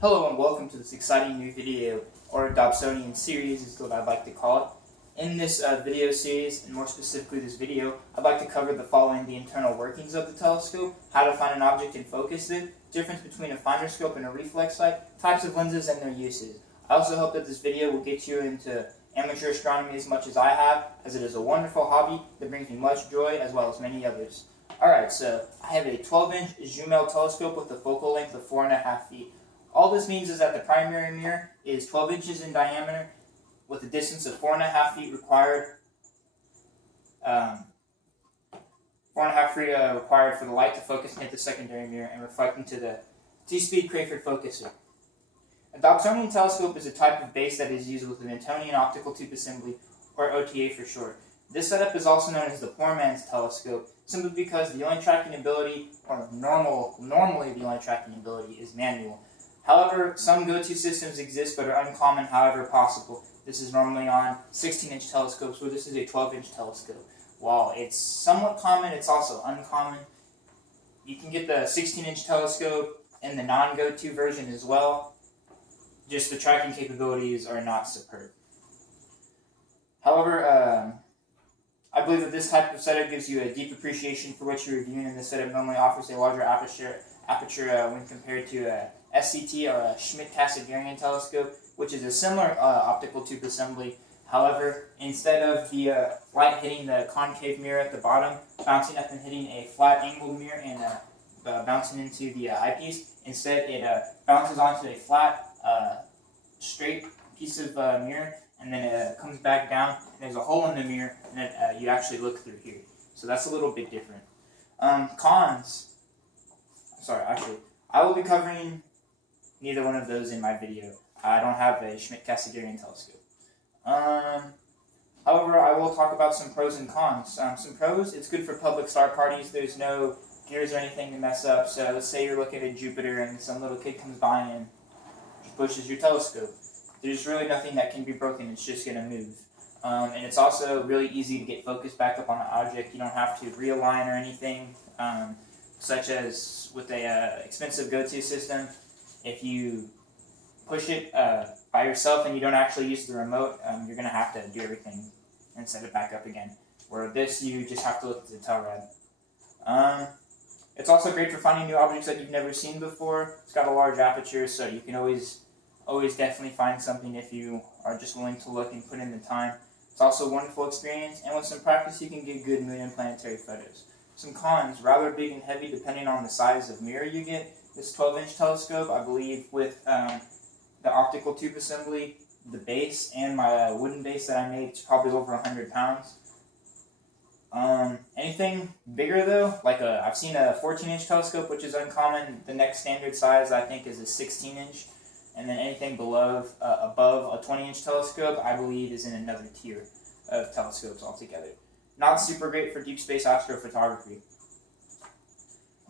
Hello and welcome to this exciting new video, or dobsonian series is what I'd like to call it. In this video series, and more specifically this video, I'd like to cover the following: the internal workings of the telescope, how to find an object and focus it, difference between a finder scope and a reflex sight, types of lenses and their uses. I also hope that this video will get you into amateur astronomy as much as I have, as it is a wonderful hobby that brings me much joy as well as many others. Alright, so I have a 12-inch Jumel telescope with a focal length of 4.5 feet. All this means is that the primary mirror is 12 inches in diameter with a distance of 4.5 feet required. 4.5 feet required for the light to focus and hit the secondary mirror and reflecting to the 2-speed Crayford focuser. A dobsonian telescope is a type of base that is used with an Newtonian optical tube assembly, or OTA for short. This setup is also known as the poor man's telescope, simply because the only tracking ability, or normally the only tracking ability, is manual. However, some go-to systems exist but are uncommon however possible. This is normally on 16-inch telescopes, where this is a 12-inch telescope. While it's somewhat common, it's also uncommon. You can get the 16-inch telescope in the non-go-to version as well. Just the tracking capabilities are not superb. However, I believe that this type of setup gives you a deep appreciation for what you're reviewing, and this setup normally offers a larger aperture when compared to a SCT or a Schmidt-Cassegrain telescope, which is a similar optical tube assembly. However, instead of the light hitting the concave mirror at the bottom, bouncing up and hitting a flat angled mirror and bouncing into the eyepiece, instead it bounces onto a flat, straight piece of mirror, and then it comes back down, and there's a hole in the mirror, and then you actually look through here. So that's a little bit different. Cons. Sorry, actually, I will be covering neither one of those in my video. I don't have a Schmidt-Cassegrain telescope. However, I will talk about some pros and cons. Some pros: it's good for public star parties. There's no gears or anything to mess up. So let's say you're looking at Jupiter and some little kid comes by and pushes your telescope. There's really nothing that can be broken. It's just going to move. And it's also really easy to get focused back up on the object. You don't have to realign or anything, such as with a expensive go-to system. If you push it by yourself and you don't actually use the remote, you're going to have to do everything and set it back up again. Where this, you just have to look at the tail rad. It's also great for finding new objects that you've never seen before. It's got a large aperture, so you can always definitely find something if you are just willing to look and put in the time. It's also a wonderful experience, and with some practice you can get good moon and planetary photos. Some cons: rather big and heavy depending on the size of mirror you get. This 12-inch telescope, I believe, with the optical tube assembly, the base, and my wooden base that I made, it's probably over 100 pounds. Anything bigger though, like I've seen a 14-inch telescope, which is uncommon. The next standard size, I think, is a 16-inch. And then anything above a 20-inch telescope, I believe, is in another tier of telescopes altogether. Not super great for deep space astrophotography.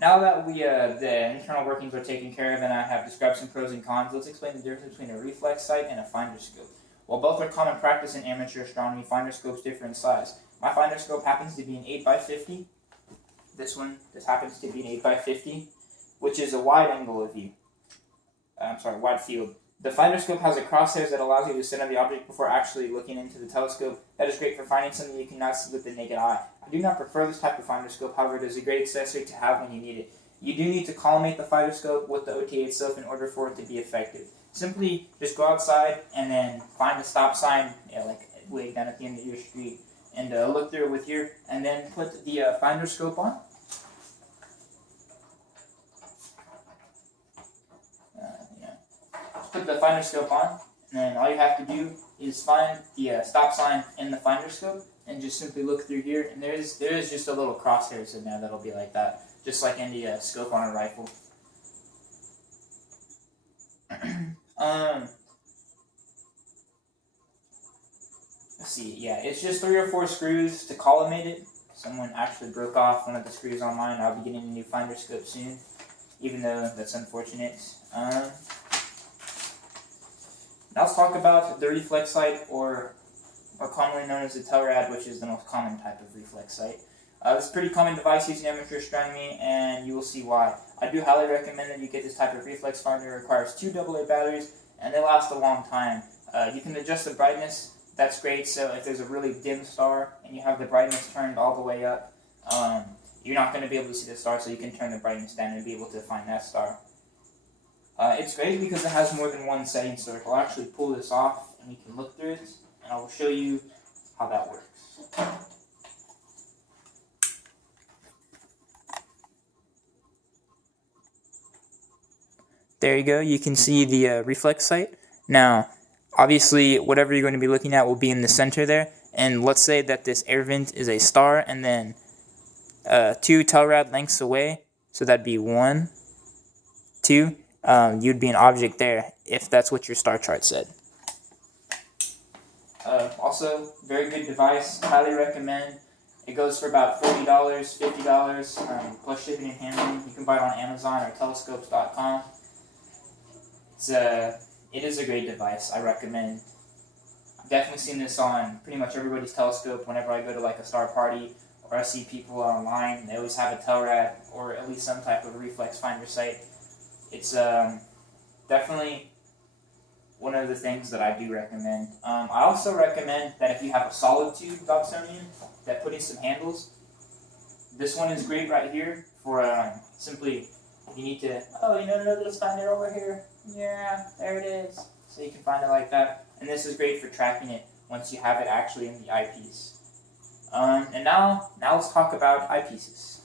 Now that the internal workings are taken care of and I have described some pros and cons, let's explain the difference between a reflex sight and a finder scope. While both are common practice in amateur astronomy, finder scopes differ in size. My finder scope happens to be an 8x50. This happens to be an 8x50, which is a wide angle of view. Wide field. The finder scope has a crosshairs that allows you to sit on the object before actually looking into the telescope. That is great for finding something you cannot see with the naked eye. I do not prefer this type of finder scope, however it is a great accessory to have when you need it. You do need to collimate the finder scope with the OTA itself in order for it to be effective. Simply just go outside and then find a stop sign, like way down at the end of your street, and look through it with here, and then put the finder scope on. Put the finder scope on, and then all you have to do is find the stop sign in the finder scope and just simply look through here, and there is just a little crosshairs in there that'll be like that, just like any scope on a rifle. Let's see, yeah, it's just 3 or 4 screws to collimate it. Someone actually broke off one of the screws on mine. I'll be getting a new finder scope soon, even though that's unfortunate. Now let's talk about the reflex sight, or commonly known as the tail rad, which is the most common type of reflex sight. It's a pretty common device used in amateur astronomy, and you will see why. I do highly recommend that you get this type of reflex finder. It requires 2 AA batteries, and they last a long time. You can adjust the brightness. That's great. So if there's a really dim star and you have the brightness turned all the way up, you're not going to be able to see the star, so you can turn the brightness down and be able to find that star. It's great because it has more than one setting, so I'll actually pull this off and you can look through it, and I will show you how that works. There you go. You can see the reflex sight. Now, obviously, whatever you're going to be looking at will be in the center there. And let's say that this air vent is a star, and then 2 Telrad lengths away. So that'd be 1, 2. You'd be an object there if that's what your star chart said. Also, very good device. Highly recommend. It goes for about $40, $50 plus shipping and handling. You can buy it on Amazon or telescopes.com. It is a great device. I recommend. I've definitely seen this on pretty much everybody's telescope. Whenever I go to like a star party or I see people online, they always have a Telrad or at least some type of reflex finder sight. It's definitely one of the things that I do recommend. I also recommend that if you have a solid tube dobsonian, that put in some handles. This one is great right here for simply, you need to, let's find it over here. Yeah, there it is. So you can find it like that. And this is great for tracking it once you have it actually in the eyepiece. And now let's talk about eyepieces.